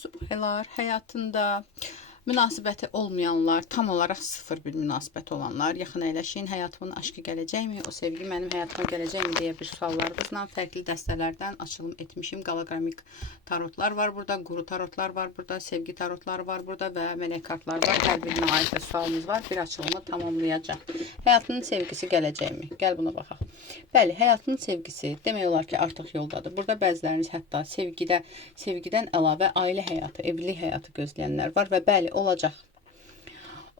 Subaylar həyatında münasibəti olmayanlar, tam olaraq sıfır bir münasibət olanlar, yaxın əyləşin, həyatımın aşkı gələcəkmi, o sevgi mənim həyatıma gələcəkmi deyə bir suallarınızla fərqli dəstələrdən açılım etmişim. Qoloqramik tarotlar var burada, quru tarotlar var burada, sevgi tarotları var burada və mələk kartlar var. Hər birinə aid bir sualımız var. Bir açılımı tamamlayacaq. Həyatının sevgisi gələcəkmi? Gəl buna baxaq. Bəli, həyatının sevgisi demək olar ki, artıq yoldadır. Burada bəziləriniz hətta sevgidən əlavə ailə həyatı, evlilik həyatı gözləyənlər var və bəli,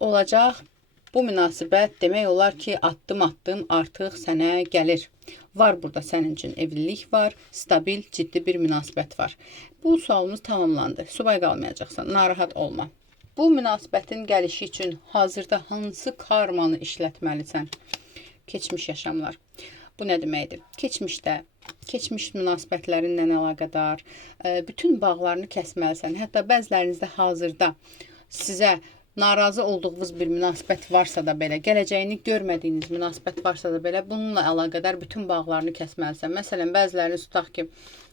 olacaq. Bu münasibət demək olar ki, addım-addım artıq sənə gəlir. Var burada sənin üçün evlilik var, stabil, ciddi bir münasibət var. Bu sualımız tamamlandı. Subay qalmayacaqsan, narahat olma. Bu münasibətin gəlişi üçün hazırda hansı karmanı işlətməlisən? Keçmiş yaşamlar. Bu nə deməkdir? Keçmiş münasibətlərinlə əlaqədar bütün bağlarını kəsməlisən. Hətta bəzilərinizdə hazırda sizə narazı olduğunuz bir münasibət varsa da belə, gələcəyini görmədiyiniz münasibət varsa da belə, bununla əlaqədar bütün bağlarını kəsməlisən. Məsələn, bəziləriniz tutaq ki,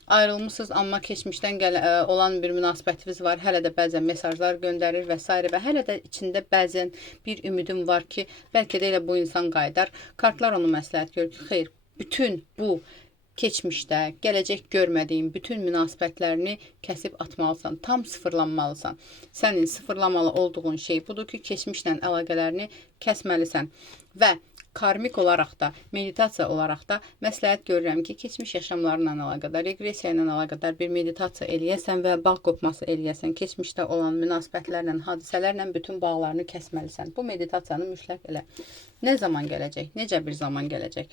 ayrılmışsınız, amma keçmişdən olan bir münasibətiniz var, hələ də bəzən mesajlar göndərir və s. və hələ də içində bəzən bir ümidim var ki, bəlkə də elə bu insan qaydar. Kartlar onu məsləhət görür ki, xeyr, bütün bu keçmişdə, gələcək görmədiyin bütün münasibətlərini kəsib atmalısan, tam sıfırlanmalısan. Sənin sıfırlamalı olduğun şey budur ki, keçmişlə əlaqələrini kəsməlisən və karmik olaraq da, meditasiya olaraq da məsləhət görürəm ki, keçmiş yaşamlarla əlaqədar, regresiya ilə əlaqədar bir meditasiya eləyəsən və bağ qopması eləyəsən. Keçmişdə olan münasibətlərlə, hadisələrlə bütün bağlarını kəsməlisən. Bu meditasiyanı mütləq elə. Nə zaman gələcək? Necə bir zaman gələcək?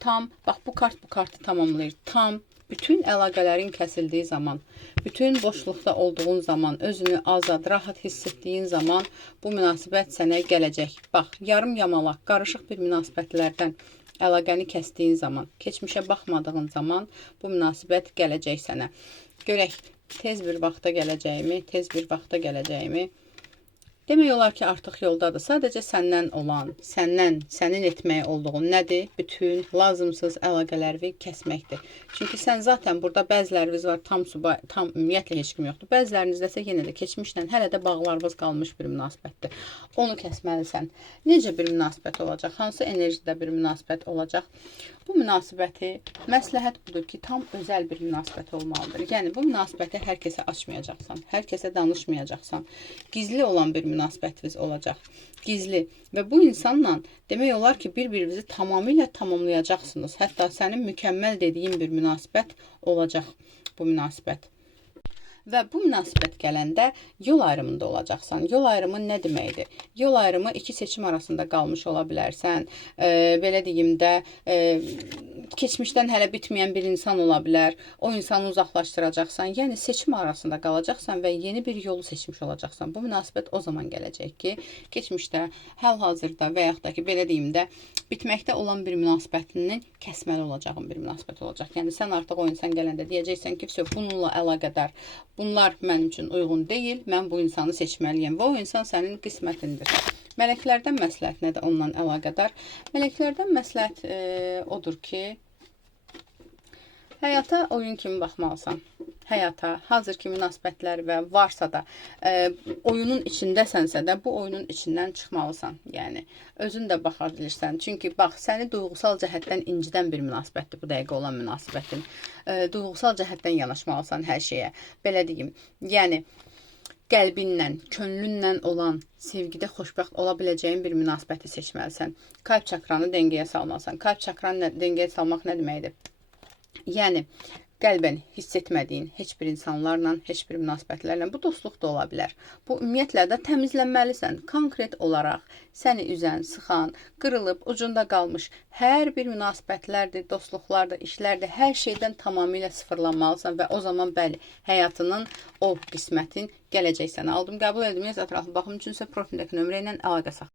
Tam, bax bu kartı tamamlayır. Tam, bütün əlaqələrin kəsildiyi zaman, bütün boşluqda olduğun zaman, özünü azad, rahat hiss etdiyin zaman bu münasibət sənə gələcək. Bax, yarım yamalaq, qarışıq bir münasibətlərdən əlaqəni kəsdiyin zaman, keçmişə baxmadığın zaman bu münasibət gələcək sənə. Görək, tez bir vaxta gələcəyimi? Demək olar ki, artıq yoldadır. Sadəcə səndən olan, sənin etməyə olduğun nədir? Bütün lazımsız əlaqələri kəsməkdir. Çünki sən zaten burada bəziləriniz var, tam ümumiyyətlə heç kim yoxdur. Bəzilərinizdə isə yenə də keçmişlə hələ də bağlarınız qalmış bir münasibətdir. Onu kəsməlisən. Necə bir münasibət olacaq? Hansı enerjide bir münasibət olacaq? Bu münasibəti məsləhət budur ki, tam özəl bir münasibət olmalıdır. Yəni, bu münasibəti hər kəsə açmayacaqsan, hər kəsə danışmayacaqsan. Gizli olan bir münasibətiniz olacaq. Gizli. Və bu insanla demək olar ki, bir-birinizi tamamilə tamamlayacaqsınız. Hətta sənin mükəmməl dediyin bir münasibət olacaq bu münasibət. Və bu münasibət gələndə yol ayrımında olacaqsan. Yol ayrımı nə deməkdir? Yol ayrımı iki seçim arasında qalmış ola bilərsən. Belə deyim də, keçmişdən hələ bitməyən bir insan ola bilər. O insanı uzaqlaşdıracaqsan. Yəni, seçim arasında qalacaqsan və yeni bir yolu seçmiş olacaqsan. Bu münasibət o zaman gələcək ki, keçmişdə, hal-hazırda və yaxud da ki, belə deyim də, bitməkdə olan bir münasibətinin kəsməli olacağın bir münasibət olacaq. Yəni, sən artıq o insan gələndə deyəcəksən ki, bununla əlaqədar bunlar mənim üçün uyğun deyil, mən bu insanı seçməliyəm və o insan sənin qismətindir. Mələklərdən məsləhət nədir onunla əlaqədar? Mələklərdən məsləhət odur ki, həyata oyun kimi baxmalısan. Həyata, hazırki münasibətlər və varsa da oyunun içindəsənsə də bu oyunun içindən çıxmalısan. Yəni, özün də baxa bilirsən. Çünki, bax, səni duyğusal cəhətdən incidən bir münasibətdir bu dəqiqə olan münasibətin. Duyğusal cəhətdən yanaşmalısan hər şeyə. Belə deyim, yəni, qəlbinlə, könlünlə olan, sevgidə xoşbəxt ola biləcəyin bir münasibəti seçməlisən. Kalp çakranı dəngəyə salmalısan. Kalp çakranı dəngəyə salmaq nə deməkdir? Yəni, qəlbən hiss etmədiyin heç bir insanlarla, heç bir münasibətlərlə, bu dostluq da ola bilər. Bu, ümumiyyətlə də təmizlənməlisən. Konkret olaraq səni üzən, sıxan, qırılıb, ucunda qalmış hər bir münasibətlərdir, dostluqlardır, işlərdir, hər şeydən tamamilə sıfırlanmalısan və o zaman bəli, həyatının o qismətin gələcək sənə. Aldım, qəbul edilməyəz ətraflı baxım üçünsə profildəki nömrə ilə əlaqə saxla.